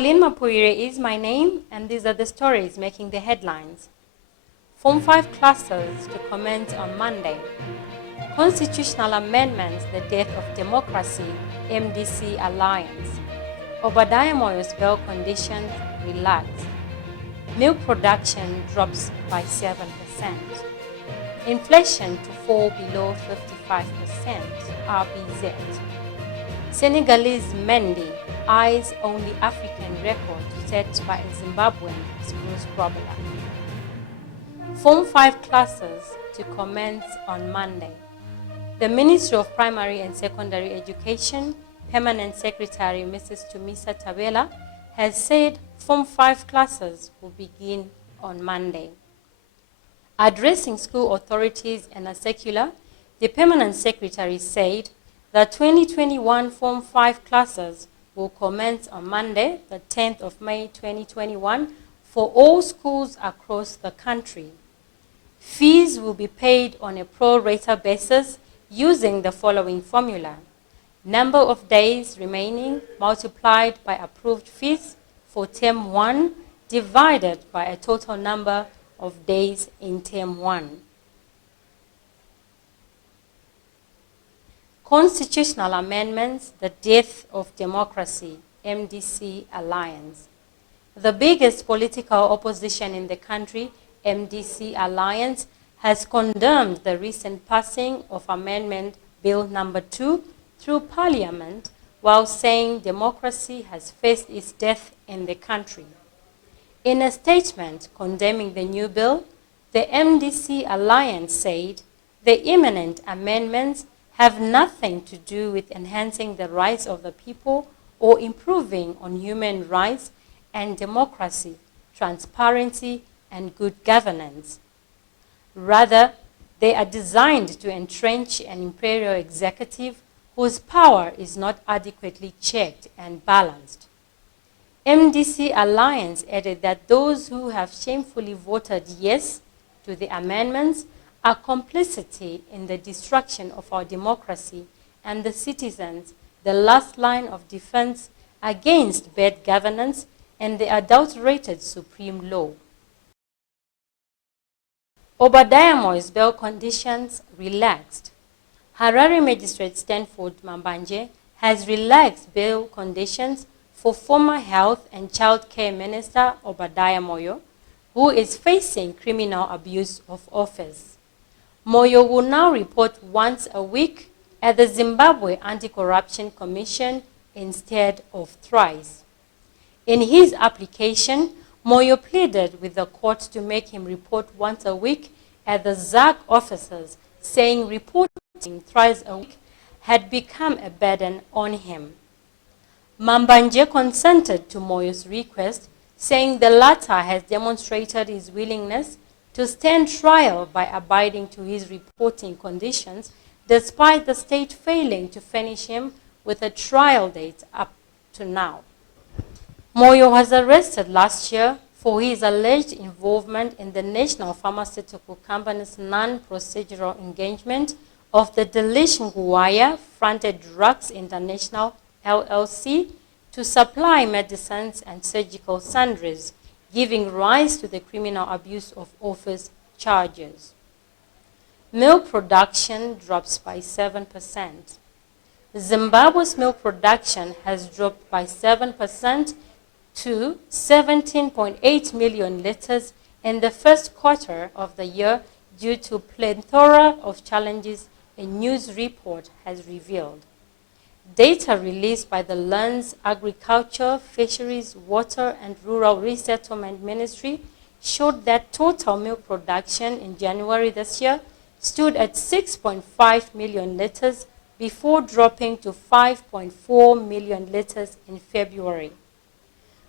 Pauline Mapuire is my name, and these are the stories making the headlines. Form 5 classes to commence on Monday. Constitutional amendments, the death of democracy, MDC alliance. Obadiah Moyo's bail conditions relaxed. Milk production drops by 7%. Inflation to fall below 55%, RBZ. Senegalese Mendy eyes only African record set by a Zimbabwean Bruce Grobbler. Form 5 classes to commence on Monday. The Ministry of Primary and Secondary Education, Permanent Secretary Mrs. Tumisa Tabela, has said Form 5 classes will begin on Monday. Addressing school authorities in a circular, the Permanent Secretary said the 2021 Form 5 classes will commence on Monday, the 10th of May 2021, for all schools across the country. Fees will be paid on a pro-rata basis using the following formula: number of days remaining multiplied by approved fees for Term 1 divided by a total number of days in Term 1. Constitutional amendments, the death of democracy, MDC alliance. The biggest political opposition in the country, MDC alliance, has condemned the recent passing of Amendment Bill Number 2 through Parliament, while saying democracy has faced its death in the country. In a statement condemning the new bill, the MDC alliance said the imminent amendments have nothing to do with enhancing the rights of the people or improving on human rights and democracy, transparency, and good governance. Rather, they are designed to entrench an imperial executive whose power is not adequately checked and balanced. MDC Alliance added that those who have shamefully voted yes to the amendments are complicity in the destruction of our democracy and the citizens, the last line of defense against bad governance and the adulterated supreme law. Obadiah Moyo's bail conditions relaxed. Harare Magistrate Stanford Mambanje has relaxed bail conditions for former Health and Child Care Minister Obadiah Moyo, who is facing criminal abuse of office. Moyo will now report once a week at the Zimbabwe Anti-Corruption Commission instead of thrice. In his application, Moyo pleaded with the court to make him report once a week at the ZAC offices, saying reporting thrice a week had become a burden on him. Mambanje consented to Moyo's request, saying the latter has demonstrated his willingness to stand trial by abiding to his reporting conditions, despite the state failing to furnish him with a trial date up to now. Moyo was arrested last year for his alleged involvement in the National Pharmaceutical Company's non-procedural engagement of the Delish Nguwaya Fronted Drugs International LLC to supply medicines and surgical sundries, giving rise to the criminal abuse of office charges. Milk production drops by 7%. Zimbabwe's milk production has dropped by 7% to 17.8 million liters in the first quarter of the year due to plethora of challenges, a news report has revealed. Data released by the Lands, Agriculture, Fisheries, Water and Rural Resettlement Ministry showed that total milk production in January this year stood at 6.5 million liters before dropping to 5.4 million liters in February.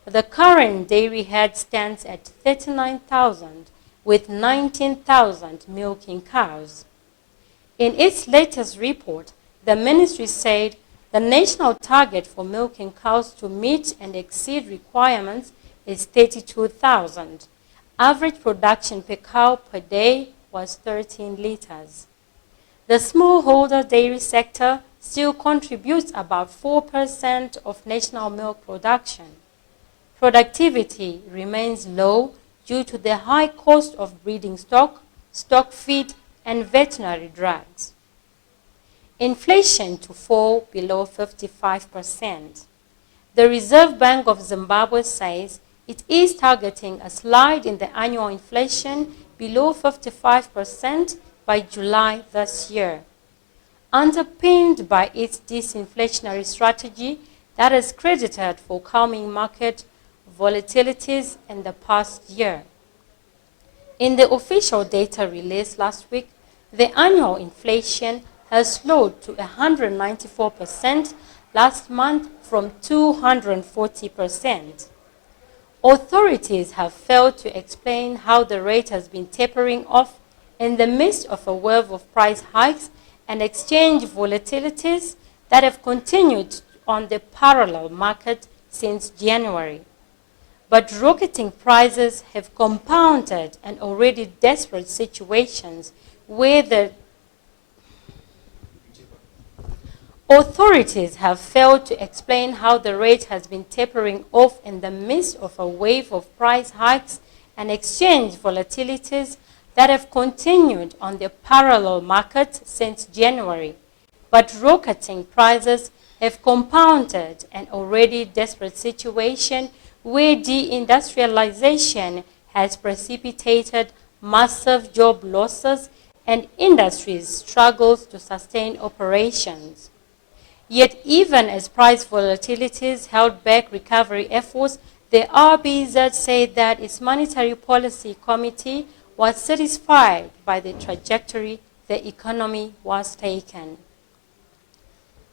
The current dairy herd stands at 39,000 with 19,000 milking cows. In its latest report, the ministry said the national target for milking cows to meet and exceed requirements is 32,000. Average production per cow per day was 13 liters. The smallholder dairy sector still contributes about 4% of national milk production. productivity remains low due to the high cost of breeding stock, stock feed, and veterinary drugs. Inflation to fall below 55%. The Reserve Bank of Zimbabwe says it is targeting a slide in the annual inflation below 55% by July this year, underpinned by its disinflationary strategy that is credited for calming market volatilities in the past year. In the official data released last week, the annual inflation has slowed to 194% last month from 240%. Authorities have failed to explain how the rate has been tapering off in the midst of a wave of price hikes and exchange volatilities that have continued on the parallel market since January. But rocketing prices have compounded an already desperate situations where the authorities have failed to explain how the rate has been tapering off in the midst of a wave of price hikes and exchange volatilities that have continued on the parallel market since January. But rocketing prices have compounded an already desperate situation where deindustrialization has precipitated massive job losses and industries struggles to sustain operations. Yet even as price volatilities held back recovery efforts, the RBZ said that its monetary policy committee was satisfied by the trajectory the economy was taken.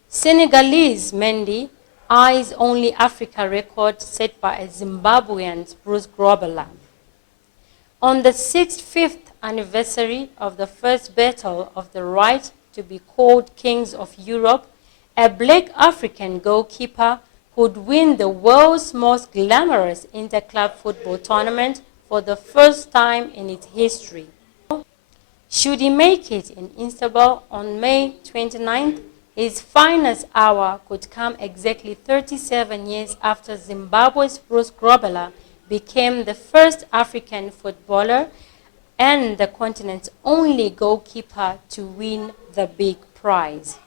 Senegalese Mendy eyes only Africa record set by a Zimbabwean Bruce Grobbelaar. On the 65th anniversary of the first battle of the right to be called Kings of Europe, a black African goalkeeper could win the world's most glamorous interclub football tournament for the first time in its history. Should he make it in Istanbul on May 29th, his finest hour could come exactly 37 years after Zimbabwe's Bruce Grobbelaar became the first African footballer and the continent's only goalkeeper to win the big prize.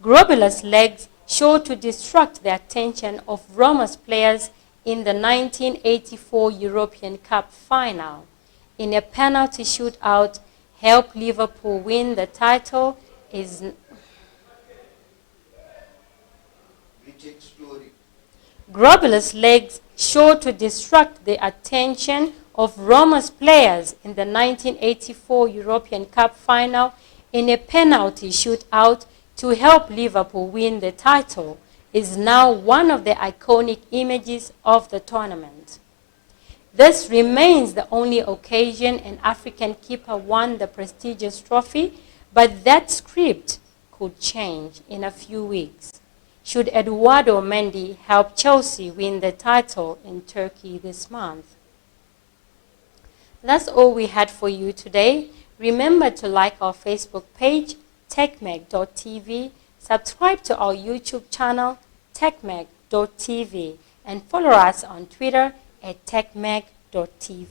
Grobbelaar's legs sure to distract the attention of Roma's players in the 1984 European Cup final. In a penalty shootout, help Liverpool win the title is Grobbelaar's legs sure to distract the attention of Roma's players in the 1984 European Cup final in a penalty shootout to help Liverpool win the title is now one of the iconic images of the tournament. This remains the only occasion an African keeper won the prestigious trophy, but that script could change in a few weeks should Eduardo Mendy help Chelsea win the title in Turkey this month. That's all we had for you today. Remember to like our Facebook page, techmag.tv, subscribe to our YouTube channel, techmag.tv, and follow us on Twitter at techmag.tv.